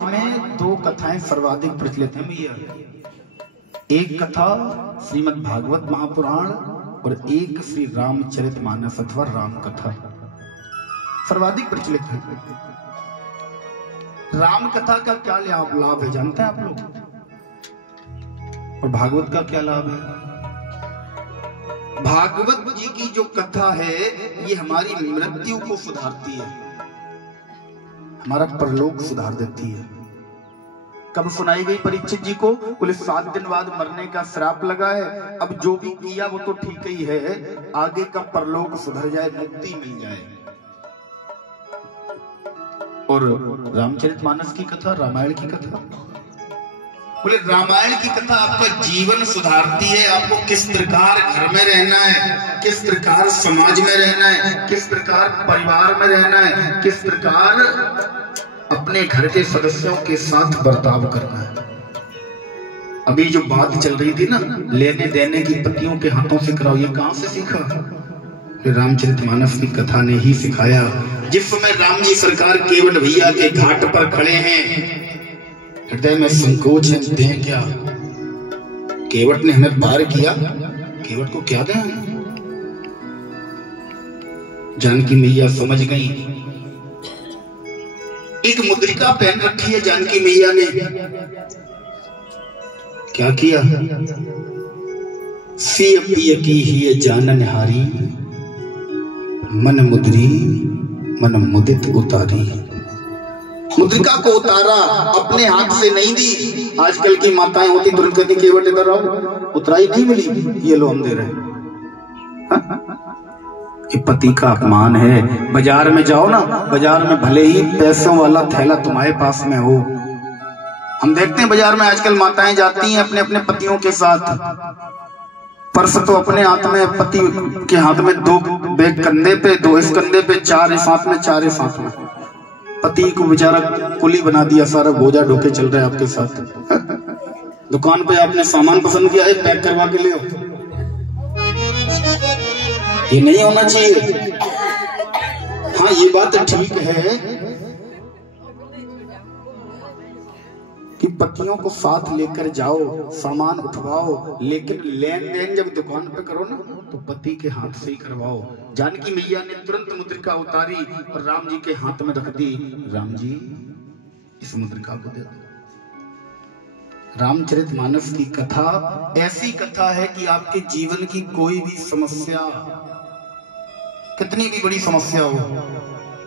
में दो कथाएं सर्वाधिक प्रचलित हैं भैया। एक कथा श्रीमद् भागवत महापुराण और एक श्री रामचरितमानस अथवा राम कथा सर्वाधिक प्रचलित है। राम कथा का क्या लाभ है जानते हैं आप लोग? और भागवत का क्या लाभ है? भागवत जी की जो कथा है ये हमारी मृत्यु को सुधारती है, हमारा परलोक सुधार देती है। कब सुनाई गई परीक्षित जी को? बोले 7 दिन बाद मरने का श्राप लगा है, अब जो भी किया वो तो ठीक ही है, आगे का परलोक सुधर जाए, मुक्ति मिल जाए। और रामचरितमानस की कथा, रामायण की कथा, बोले रामायण की कथा आपका जीवन सुधारती है। आपको किस प्रकार घर में रहना है, किस प्रकार समाज में रहना है, किस प्रकार परिवार में रहना है, किस प्रकार अपने घर के सदस्यों के साथ बर्ताव करना है। अभी जो बात चल रही थी ना, लेने देने की पतियों के हाथों से कराओ, ये कहां से सीखा? रामचरितमानस की कथा ने ही सिखाया। जिस समय राम जी सरकार केवट भैया के घाट पर खड़े हैं, हृदय में संकोच है, क्या केवट ने हमें पार किया, केवट को क्या दें? जानकी मैया समझ गई। एक मुद्रिका पहन रखी है जानकी मैया ने, क्या किया? सिय पिय की ही जानन हारी, मन मुद्री मन मुदित उतारी। मुद्रिका को उतारा, अपने हाथ से नहीं दी। आजकल की माताएं होती तुरंत कहती केवट इधर आओ, उतराई नहीं मिली, ये लो हम दे रहे हैं। ये पति का अपमान है। बाजार में जाओ ना, बाजार में भले ही पैसों वाला थैला तुम्हारे पास में हो, हम देखते हैं बाजार में आजकल माताएं जाती हैं अपने अपने पतियों के साथ, पर्स तो अपने हाथ में, पति के हाथ में 2 बैग कंधे पे, 2 इस कंधे पे, 4 इस हाथ में, 4 इस हाथ में। पति को बेचारा कुली बना दिया, सारा बोझा ढोके चल रहा है आपके साथ। दुकान पे आपने सामान पसंद किया है, पैक करवा के ले आओ। ये नहीं होना चाहिए। हाँ ये बात ठीक है कि पतियों को साथ लेकर जाओ, सामान उठवाओ, लेकिन लेन देन जब दुकान पे करो ना तो पति के हाथ से ही करवाओ। जानकी मैया ने तुरंत मुद्रिका उतारी और राम जी के हाथ में रख दी। राम जी इस मुद्रिका को दे दो। रामचरितमानस की कथा ऐसी कथा है कि आपके जीवन की कोई भी समस्या, कितनी भी बड़ी समस्या हो,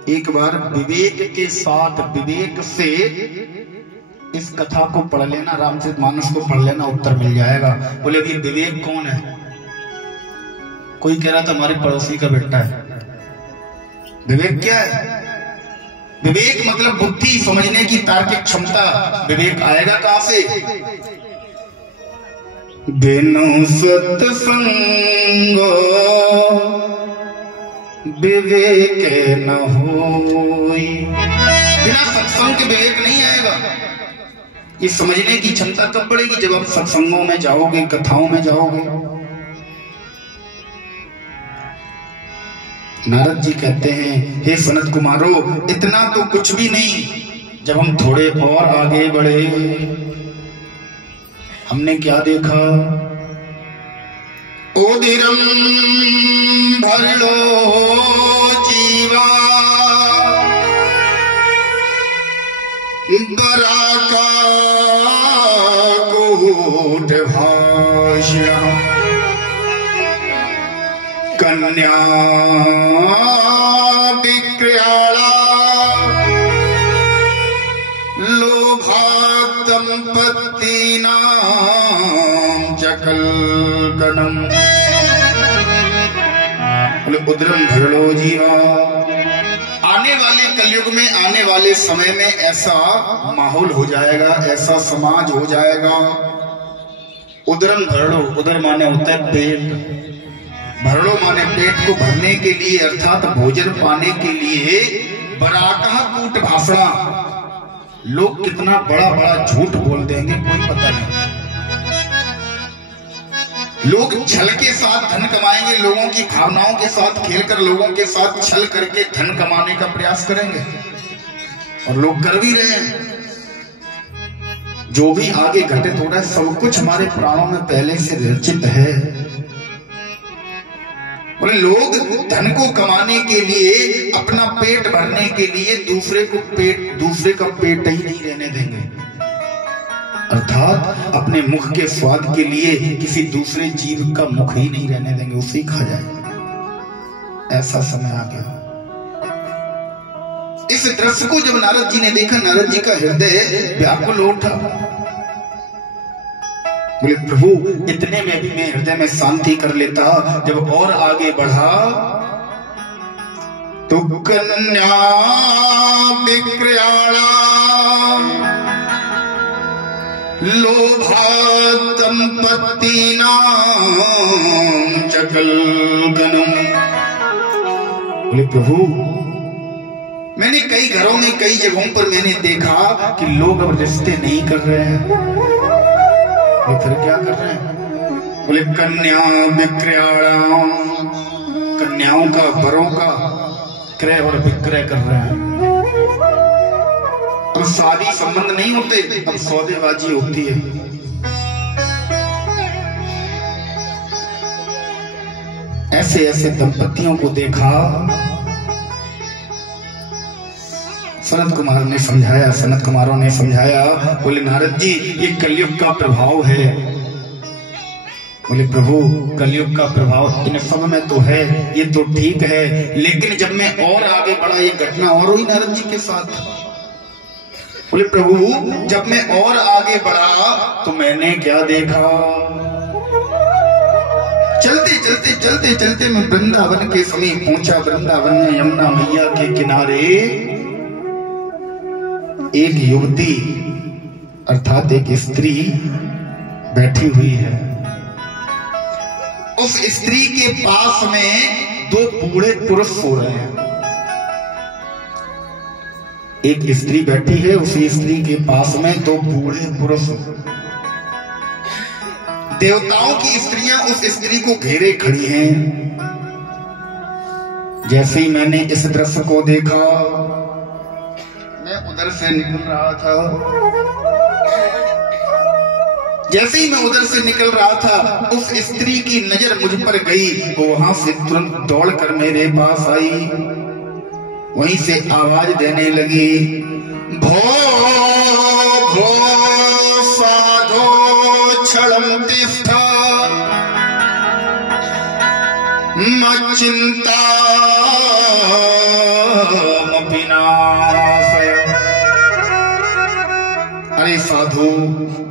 एक बार विवेक के साथ, विवेक से इस कथा को पढ़ लेना, रामचरितमानस को पढ़ लेना, उत्तर मिल जाएगा। बोले अभी विवेक कौन है? कोई कह रहा था हमारे पड़ोसी का बेटा है। विवेक क्या है? विवेक मतलब बुद्धि, समझने की तार्किक क्षमता। विवेक आएगा कहां से? बिनु सत्संगो विवेक न होई। बिना सत्संग के विवेक नहीं आएगा। ये समझने की क्षमता कब बढ़ेगी? जब आप सत्संगों में जाओगे, कथाओं में जाओगे। नारद जी कहते हैं, हे सनत कुमारो, इतना तो कुछ भी नहीं। जब हम थोड़े और आगे बढ़े, हमने क्या देखा? ओदिरम भरलो जीवा बराका कोट भाष्य कन्या विक्रियाला लोभा दंपत्ति नाम चकलकनम। उद्रम भरलो जीवा। आने वाले कलयुग में, आने वाले समय में ऐसा माहौल हो जाएगा, ऐसा समाज हो जाएगा। उदरम भरलो, उदर माने होता है पेट, भरलो माने पेट को भरने के लिए, अर्थात भोजन पाने के लिए। बराका कूट भाषणा, लोग कितना बड़ा बड़ा झूठ बोल देंगे कोई पता नहीं। लोग छल के साथ धन कमाएंगे, लोगों की भावनाओं के साथ खेलकर, लोगों के साथ छल करके धन कमाने का प्रयास करेंगे, और लोग कर भी रहे हैं। जो भी आगे घटित हो रहा है सब कुछ हमारे प्राणों में पहले से रचित है। बोले लोग धन को कमाने के लिए, अपना पेट भरने के लिए दूसरे का पेट ही नहीं रहने देंगे, अर्थात अपने मुख के स्वाद के लिए किसी दूसरे जीव का मुख ही नहीं रहने देंगे, उसे ही खा जाएगा। ऐसा समय आ गया। इस दृश्य को जब नारद जी ने देखा, नारद जी का हृदय व्याकुल उठा। बोले प्रभु इतने में भी मैं हृदय में शांति कर लेता, जब और आगे बढ़ा तो कन्या विक्रियाणा लोभा दंपतीनां चकलगनम। बोले प्रभु मैंने कई घरों में, कई जगहों पर मैंने देखा कि लोग अब रिश्ते नहीं कर रहे हैं, वो फिर क्या कर रहे हैं? बोले कन्या विक्रयाणा, कन्याओं का, वरों का क्रय और विक्रय कर रहे हैं। तो शादी संबंध नहीं होते, अब सौदेबाजी होती है। ऐसे ऐसे दंपतियों को देखा। सनत कुमार ने समझाया, सनत कुमारों ने समझाया। बोले नारद जी ये कलयुग का प्रभाव है। बोले प्रभु कलयुग का प्रभाव इन सब में तो है, ये तो ठीक है, लेकिन जब मैं और आगे बढ़ा ये घटना और हुई नारद जी के साथ। बोले प्रभु जब मैं और आगे बढ़ा तो मैंने क्या देखा? चलते चलते चलते चलते मैं वृंदावन के समीप पहुंचा। वृंदावन में यमुना मैया के किनारे एक युवती अर्थात एक स्त्री बैठी हुई है। उस स्त्री के पास में दो बूढ़े पुरुष सो रहे हैं। एक स्त्री बैठी है, उसी स्त्री के पास में दो बूढ़े पुरुष। देवताओं की स्त्रियां उस स्त्री को घेरे खड़ी हैं। जैसे ही मैंने इस दृश्य को देखा, मैं उधर से निकल रहा था। जैसे ही मैं उधर से निकल रहा था, उस स्त्री की नजर मुझ पर गई। वो वहां से तुरंत दौड़कर मेरे पास आई, वहीं से आवाज देने लगी, भो भो साधो क्षणं तिष्ठ मच्चिंता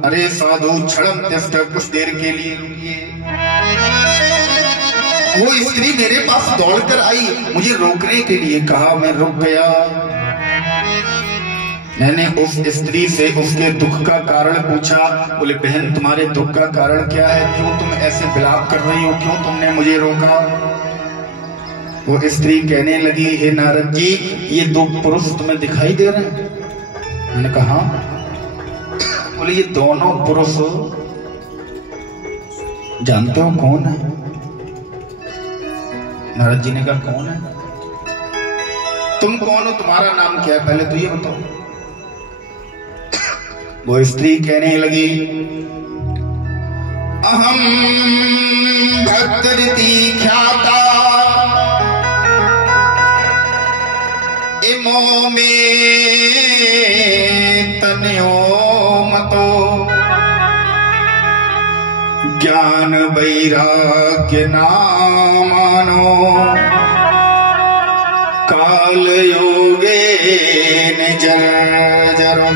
अरे साधु क्षणम तिष्ठ, कुछ देर के लिए रुकिए। वो स्त्री मेरे पास दौड़कर आई, मुझे रोकने के लिए कहा, मैं रुक गया। मैंने उस स्त्री से उसके दुख का कारण पूछा। बोले बहन तुम्हारे दुख का कारण क्या है? क्यों तुम ऐसे विलाप कर रही हो? क्यों तुमने मुझे रोका? वो स्त्री कहने लगी, हे नारद जी ये दो पुरुष तुम्हें दिखाई दे रहे हैं? मैंने कहा बोले ये दोनों पुरुष जानते हो कौन है? नारद जी ने कहा कौन है? तुम कौन हो? तुम्हारा नाम क्या है? पहले तो ये बताओ। वो स्त्री कहने लगी, अहम भद्रति ख्याता इमो में तनयो मतो ज्ञान वैराग्य नामानो काल योगे जर्जरो।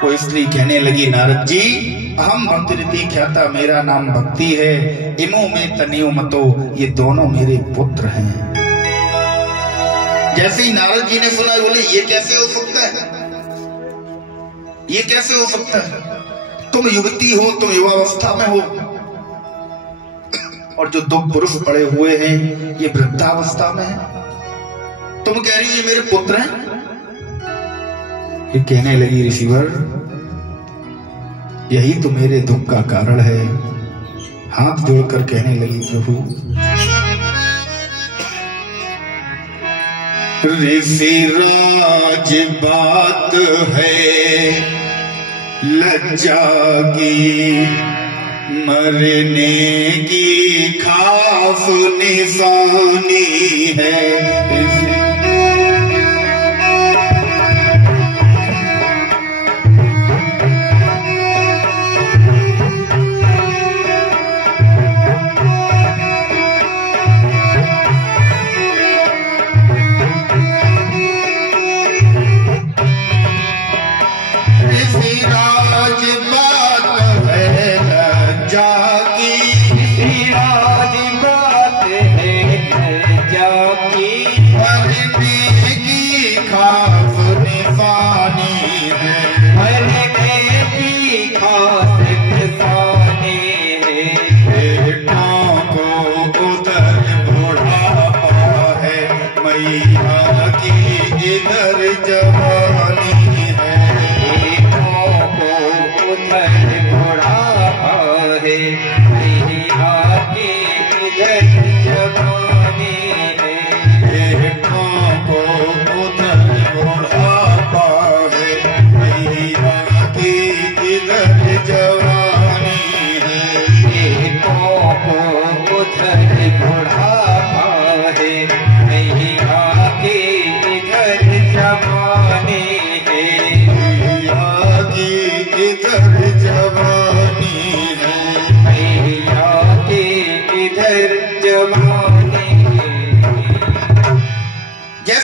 वो स्त्री कहने लगी, नारद जी अहम भक्ति ख्याता, मेरा नाम भक्ति है। इमो में तनियो मतो, ये दोनों मेरे पुत्र हैं। जैसे ही नारद जी ने सुना, बोले ये कैसे हो सकता है? ये कैसे हो सकता है? तुम युवती हो, तुम युवावस्था में हो, और जो दो पुरुष पड़े हुए हैं ये वृद्धावस्था में है। तुम कह रही ये मेरे पुत्र हैं? ये कहने लगी, ऋषिवर यही तो मेरे दुख का कारण है। हाथ जोड़कर कहने लगी, प्रभु ऋषिराज बात है लज्जा की, मरने की खास निशानी है।